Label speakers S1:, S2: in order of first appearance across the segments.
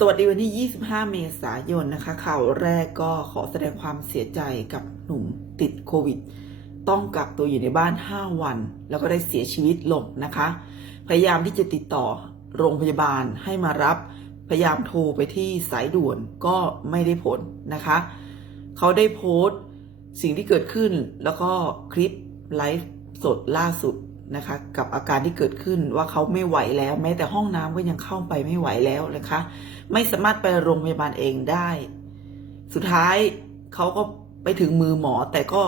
S1: สวัสดีวันที่ 25 เมษายนนะคะ ข่าวแรกก็ขอแสดงความเสียใจกับหนุ่มติดโควิด ต้องกักตัวอยู่ในบ้าน 5 วัน แล้วก็ได้เสียชีวิตลงนะคะ พยายามที่จะติดต่อโรงพยาบาลให้มารับ พยายามโทรไปที่สายด่วนก็ไม่ได้ผลนะคะ เขาได้โพสต์สิ่งที่เกิดขึ้นแล้วก็คลิปไลฟ์สดล่าสุดนะคะ กับอาการที่เกิดขึ้นว่าเขาไม่ไหวแล้ว แม้แต่ห้องน้ำก็ยังเข้าไปไม่ไหวแล้วนะคะ ไม่สามารถไปโรงพยาบาลเองได้ สุดท้ายเขาก็ไปถึงมือหมอแต่ก็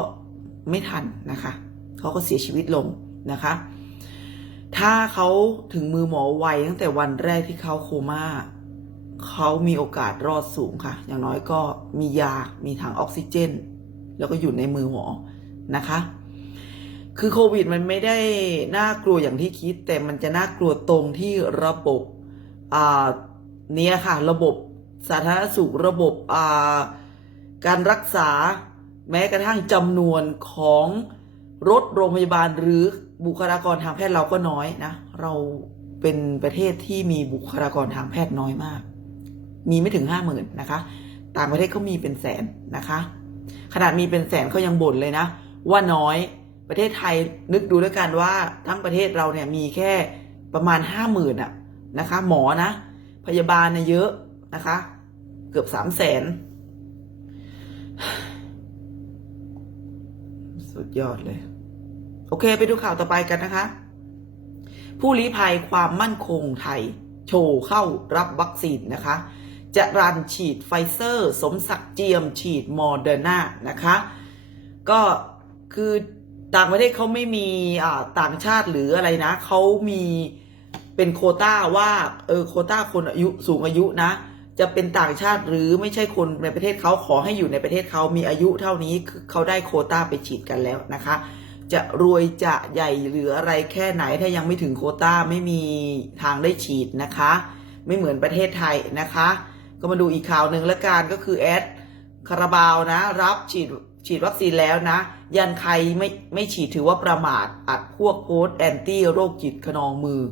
S1: ไม่ทันนะคะเขาก็เสียชีวิตลงนะคะ ถ้าเขาถึงมือหมอไวตั้งแต่วันแรกที่เขาโคม่าเขามีโอกาสรอดสูงค่ะ อย่างน้อยก็มียา มีถังออกซิเจน แล้วก็อยู่ในมือหมอนะคะ คือโควิดมันไม่ได้น่ากลัวอย่างที่คิด แต่มันจะน่ากลัวตรงที่ระบบอ่า เนี้ยค่ะ ระบบสาธารณสุขระบบาการรักษาแม้กระทั่งจำนวนของรถโรงพยาบาลหรือบุคลากรทางแพทย์เราก็น้อยนะ เราเป็นประเทศที่มีบุคลากรทางแพทย์น้อยมาก มีไม่ถึงห้าหมื่นนะคะ ต่างประเทศเขามีเป็นแสนนะคะ ขนาดมีเป็นแสนเขายังบ่นเลยนะ ว่าน้อยประเทศไทยนึกดูแล้วยกันว่าทั้งประเทศเราเนี่ยมีแค่ประมาณห้าหมื่นอะนะคะ หมอนะ พยาบาลเนี่ยเยอะนะคะ เกือบสามแสนสุดยอดเลย โอเค ไปดูข่าวต่อไปกันนะคะ ผู้ลี้ภัยความมั่นคงไทย โชว์เข้ารับวัคซีนนะคะ จะรันฉีดไฟเซอร์ สมศักดิ์เจียมฉีดโมเดอร์นานะคะ ก็คือต่างประเทศเขาไม่มีอ่าต่างชาติหรืออะไรนะ เขามี เป็นโคต้าว่าเออโคต้าคนอายุสูงอายุนะ จะเป็นต่างชาติหรือไม่ใช่คนในประเทศเขาขอให้อยู่ในประเทศเขามีอายุเท่านี้เขาได้โคต้าไปฉีดกันแล้วนะคะ จะรวยจะใหญ่หรืออะไรแค่ไหนถ้ายังไม่ถึงโคต้าไม่มีทางได้ฉีดนะคะ ไม่เหมือนประเทศไทยนะคะ ก็มาดูอีกข่าวหนึ่งละกันก็คือแอดคาราบาวนะ รับฉีดฉีดวัคซีนแล้วนะ ยันใครไม่ไม่ฉีดถือว่าประมาทอัดพวกโพสแอนตี้โรคจิตขนองมือ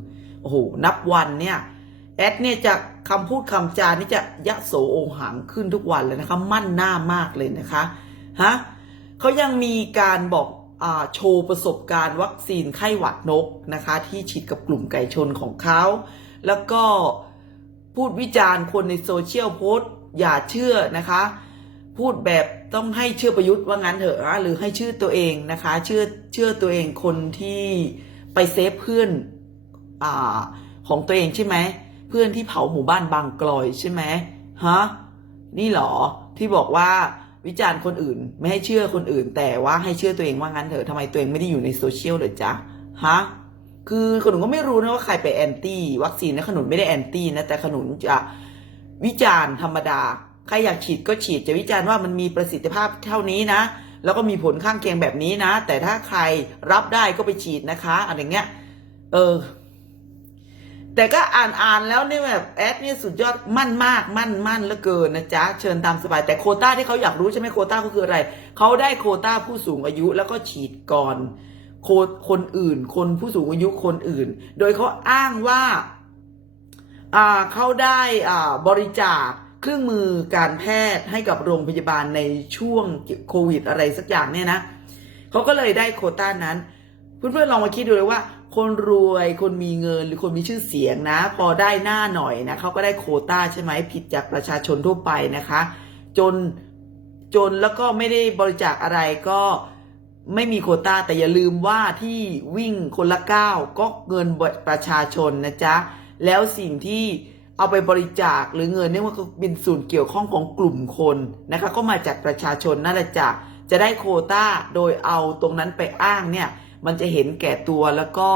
S1: โอ้โหนับวันเนี่ยแอดเนี่ยจะคำพูดคำจานี่จะยะโสโอหังขึ้นทุกวันเลยนะคะ มั่นหน้ามากเลยนะคะฮะเขายังมีการบอกอโชว์ประสบการณ์วัคซีนไข้หวัดนกนะคะ ที่ฉีดกับกลุ่มไก่ชนของเขา แล้วก็พูดวิจารณ์คนในโซเชียลโพสต์อย่าเชื่อนะคะ พูดแบบต้องให้เชื่อประยุทธ์ว่างั้นเถอะหรือให้ชื่อตัวเองนะคะ เชื่อเชื่อตัวเองคนที่ไปเซฟเพื่อน อาของตัวเองใช่ไหม เพื่อนที่เผาหมู่บ้านบางกลอยใช่ไหมฮะนี่เหรอที่บอกว่าวิจารณ์คนอื่น ไม่ให้เชื่อคนอื่น แต่ว่าให้เชื่อตัวเองว่างั้นเถอะทำไมตัวเองไม่ได้อยู่ในโซเชียลเลยจ๊ะฮะคือขนุนก็ไม่รู้นะว่าใครไปแอนตี้วัคซีนนะขนุนไม่ได้แอนตี้นะแต่ขนุนจะวิจารณ์ธรรมดา ใครอยากฉีดก็ฉีดจะวิจารณ์ว่ามันมีประสิทธิภาพเท่านี้นะ แล้วก็มีผลข้างเคียงแบบนี้นะ แต่ถ้าใครรับได้ก็ไปฉีดนะคะอะไรเงี้ย เออ แต่ก็อ่านอ่านแล้วเนี่ยแบบแอดเนี่ยสุดยอดมั่นมากมั่นมั่นเหลือเกินนะจ๊ะเชิญตามสบาย แต่โคต้าที่เขาอยากรู้ใช่ไหมโคต้าก็คืออะไรเขาได้โคต้าผู้สูงอายุแล้วก็ฉีดก่อนโคคนอื่น คนผู้สูงอายุคนอื่น โดยเขาอ้างว่าอ่าเขาได้อ่าบริจาคเครื่องมือการแพทย์ให้กับโรงพยาบาลในช่วงโควิดอะไรสักอย่างเนี่ยนะเขาก็เลยได้โคต้านั้นเพื่อนๆลองมาคิดดูเลยว่า คนรวยคนมีเงินหรือคนมีชื่อเสียงนะ พอได้หน้าหน่อยนะเขาก็ได้โคต้าใช่ไหมผิดจากประชาชนทั่วไปนะคะ จนจนแล้วก็ไม่ได้บริจาคอะไรก็ไม่มีโคต้าแต่อย่าลืมว่าที่วิ่งคนละก้าวก็เงินประชาชนนะจ๊ะ แล้วสิ่งที่เอาไปบริจาคหรือเงินเนี่ยมันก็เป็นส่วนเกี่ยวข้องของกลุ่มคนนะคะ ก็มาจากประชาชนนั่นแหละจ้ะจะได้โคต้าโดยเอาตรงนั้นไปอ้างเนี่ย มันจะเห็นแก่ตัวแล้วก็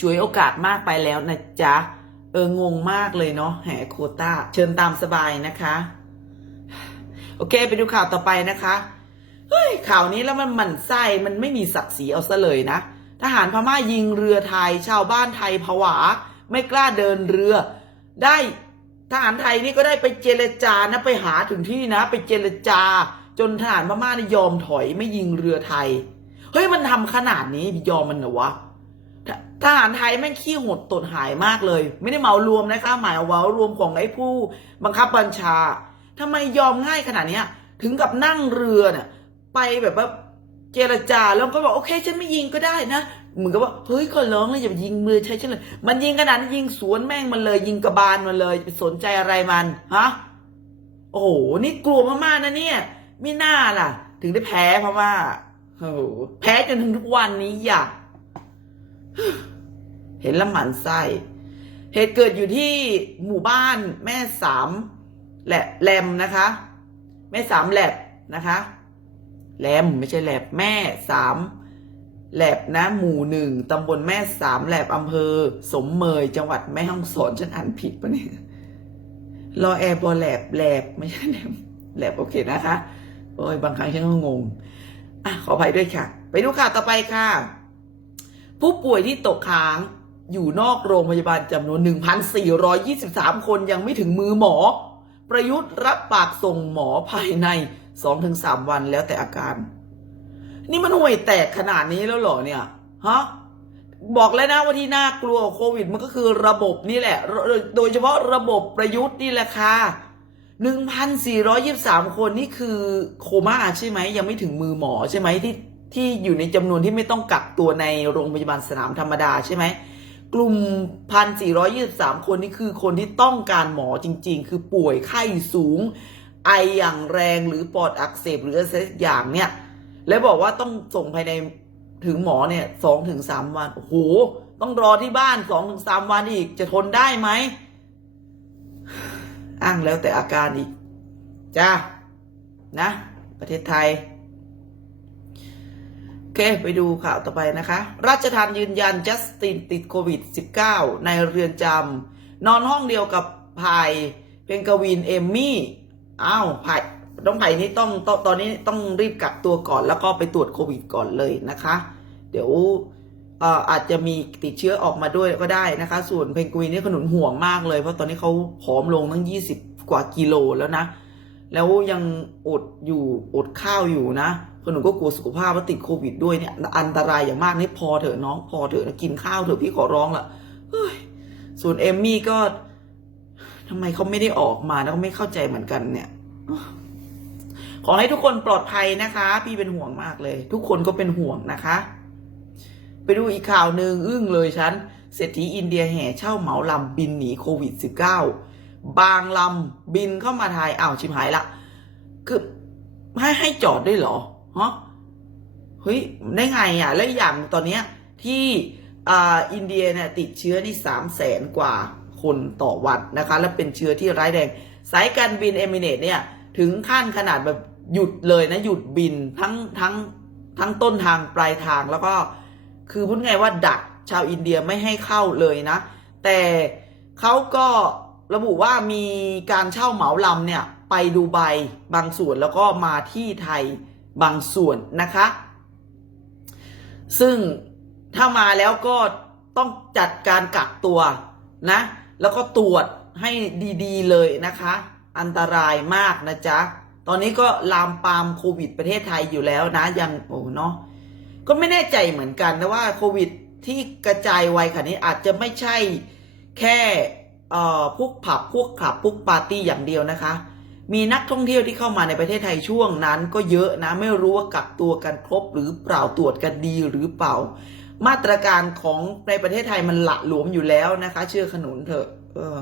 S1: ช่วยโอกาสมากไปแล้วนะจ๊ะ เอองงมากเลยเนาะแหโคต้าเชิญตามสบายนะคะ โอเคไปดูข่าวต่อไปนะคะเฮ้ยข่าวนี้แล้วมันหมันไส้มันไม่มีศักดิ์ศรีเอาซะเลยนะ ทหารพม่ายิงเรือไทย ชาวบ้านไทยผวา ไม่กล้าเดินเรือ ได้ทหารไทยนี่ก็ได้ไปเจรจานะไปหาถึงที่นะ ไปเจรจา จนทหารพม่านี่ยอมถอยไม่ยิงเรือไทย เฮ้ยมันทำขนาดนี้ยอมมันเหรอวะทหารไทยแม่งขี้หดตดหายมากเลย ไม่ได้เหมารวมนะคะ หมายเอาว้ารวมของไอ้ผู้ บังคับบัญชาทำไมยอมง่ายขนาดเนี้ย ถึงกับนั่งเรือเนี่ยไปแบบว่าเจรจาแล้วก็บอกโอเคฉันไม่ยิงก็ได้นะเหมือนกับว่าเฮ้ยขอร้องเลยอย่าไปยิงมือใช้ฉันเลย มันยิงขนาดนั้นยิงสวนแม่งมันเลย ยิงกระบาลมันเลยไปสนใจอะไรมันฮะโอ้โหนี่กลัวมากๆนะเนี่ยไม่น่าล่ะ ถึงได้แพ้เพราะว่า โอ้แพ้จนถึงทุกวันนี้อยากเห็นละหมันไส้เหตุเกิดอยู่ที่หมู่บ้านแม่สามแหลแลมนะคะ แม่สามแหลบนะคะแหลมไม่ใช่แหลบแม่สามแหลบนะหมู่หนึ่งตำบลแม่สามแหลบอำเภอ สมเมยจังหวัดแม่ฮ่องสอนฉันอ่านผิดปะเนี่ยรอแอร์บอแหลบแหลบไม่ใช่แหลบแหลบโอเคนะคะโอ้ยบางครั้งฉันก็งง อะขออภัยด้วยค่ะ ไปดูข่าวต่อไปค่ะ ผู้ป่วยที่ตกค้างอยู่นอกโรงพยาบาลจำนวน 1,423 คนยังไม่ถึงมือหมอ ประยุทธ์รับปากส่งหมอภายใน 2-3 วันแล้วแต่อาการ นี่มันห่วยแตกขนาดนี้แล้วเหรอเนี่ย ฮะ บอกแล้วนะว่าที่น่ากลัวโควิด มันก็คือระบบนี่แหละ โดยเฉพาะระบบประยุทธ์นี่แหละค่ะ 1,423คนนี่คือโคม่าใช่ไหม ยังไม่ถึงมือหมอใช่ไหมที่ที่อยู่ในจำนวนที่ไม่ต้องกักตัวในโรงพยาบาลสนามธรรมดาใช่ไหมกลุ่ม1,423คนนี่คือคนที่ต้องการหมอจริง ๆ คือป่วยไข้สูง ไออย่างแรงหรือปอดอักเสบหรืออะไรสักอย่างเนี่ย แล้วบอกว่าต้องส่งภายในถึงหมอเนี่ยสองถึงสามวัน โอ้โห ต้องรอที่บ้านสองถึงสามวันอีกจะทนได้ไหม้งแล้วแต่อาการอีก จ้า นะ ประเทศไทย โอเค ไปดูข่าวต่อไปนะคะ ราชทานยืนยันจัสตินติดโควิด -19 ในเรือนจำนอนห้องเดียวกับไผ่เพนกวินเอมมี่ อ้าวไผ่ต้องไผ่นี่ต้องตตอนนี้ต้องรีบกักตัวก่อนแล้วก็ไปตรวจโควิดก่อนเลยนะคะ เดี๋ยว อาจจะมีติดเชื้อออกมาด้วยก็ได้นะคะ ส่วนเพนกวินนี่ขนุนห่วงมากเลย เพราะตอนนี้เขาผอมลงตั้ง 20 กว่ากิโลแล้วนะ แล้วยังอดอยู่อดข้าวอยู่นะขนุนก็กลัวสุขภาพว่าติดโควิดด้วยเนี่ยอันตรายอย่างมากนี่พอเถอะน้องพอเถอะนะกินข้าวเถอะพี่ขอร้องละเฮ้ยส่วนเอมมี่ก็ทำไมเขาไม่ได้ออกมาแล้วก็ไม่เข้าใจเหมือนกันเนี่ยขอให้ทุกคนปลอดภัยนะคะ พี่เป็นห่วงมากเลย ทุกคนก็เป็นห่วงนะคะ ดูอีกข่าวหนึ่งอึ้งเลยฉันเศรษฐีอินเดียแห่เช่าเหมาลำบินหนีโควิด -19 บางลำบินเข้ามาไทยอ้าวชิมหายละคือให้ให้จอดได้เหรอฮะเฮ้ยได้ไงอะ แล้วอย่างตอนเนี้ยที่อ่าอินเดียเนี่ยติดเชื้อนี่สามแสนกว่าคนต่อวันนะคะ และเป็นเชื้อที่ร้ายแรงสายการบินเอมิเรตเนี่ยถึงขั้นขนาดแบบหยุดเลยนะ หยุดบินทั้งทั้งทั้งต้นทางปลายทางแล้วก็ คือพูดง่ายว่าดักชาวอินเดียไม่ให้เข้าเลยนะ แต่เขาก็ระบุว่ามีการเช่าเหมาลำเนี่ย ไปดูไบบางส่วนแล้วก็มาที่ไทยบางส่วนนะคะ ซึ่งถ้ามาแล้วก็ต้องจัดการกักตัวนะ แล้วก็ตรวจให้ดีๆเลยนะคะ อันตรายมากนะจ๊ะ ตอนนี้ก็ลามปามโควิดประเทศไทยอยู่แล้วนะ ยังโอ้เนาะ ก็ไม่แน่ใจเหมือนกันนะว่าโควิดที่กระจายไวขนาดนี้อาจจะไม่ใช่แค่เอ่อพวกผับพวกคลับพวกปาร์ตี้อย่างเดียวนะคะ มีนักท่องเที่ยวที่เข้ามาในประเทศไทยช่วงนั้น ก็เยอะนะไม่รู้ว่ากักตัวกันครบหรือเปล่าตรวจกันดีหรือเปล่า มาตรการของในประเทศไทยมันหละหลวมอยู่แล้วนะคะ เชื่อขนุนเถอะเออ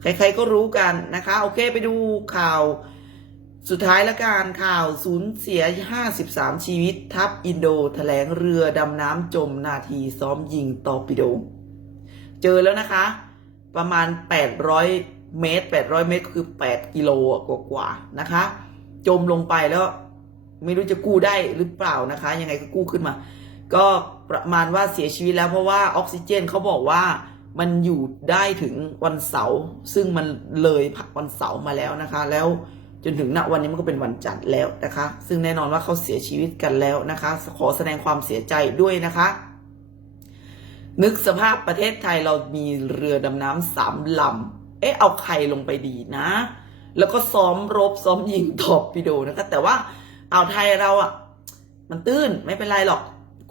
S1: ใครๆก็รู้กันนะคะ โอเคไปดูข่าว สุดท้ายละการข่าวสูญเสีย 53 ชีวิต ทัพอินโดแถลงเรือดำน้ำจมนาทีซ้อมยิงตอร์ปิโด เจอแล้วนะคะ ประมาณ 800 เมตร 800 เมตรคือ 8 กิโลกว่าๆนะคะ จมลงไปแล้ว ไม่รู้จะกู้ได้หรือเปล่านะคะ ยังไงก็กู้ขึ้นมา ก็ประมาณว่าเสียชีวิตแล้วเพราะว่าออกซิเจนเขาบอกว่ามันอยู่ได้ถึงวันเสาร์ซึ่งมันเลยผักวันเสาร์มาแล้วนะคะแล้ว จนถึงณวันนี้มันก็เป็นวันจันทร์แล้วนะคะ ซึ่งแน่นอนว่าเขาเสียชีวิตกันแล้วนะคะ ขอแสดงความเสียใจด้วยนะคะ นึกสภาพประเทศไทยเรามีเรือดำน้ำสามลำเอ๊ะเอาใครลงไปดีนะ แล้วก็ซ้อมรบซ้อมยิงตอบปิโดนะคะ แต่ว่าอ่าวไทยเราอะ มันตื้นไม่เป็นไรหรอก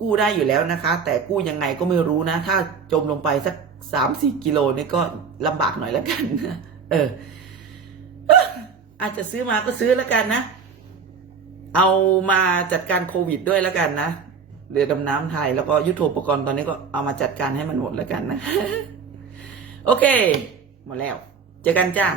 S1: กู้ได้อยู่แล้วนะคะ แต่กู้ยังไงก็ไม่รู้นะ ถ้าจมลงไปสักสามสี่กิโลนี่ก็ลำบากหน่อยแล้วกันนะเออ อาจจะซื้อมาก็ซื้อแล้วกันนะ เอามาจัดการโควิดด้วยแล้วกันนะเรือดำน้ำไทยแล้วก็ยุทโธปกรณ์ตอนนี้ก็เอามาจัดการให้มันหมดแล้วกันนะ โอเค หมดแล้ว เจอกันจ้า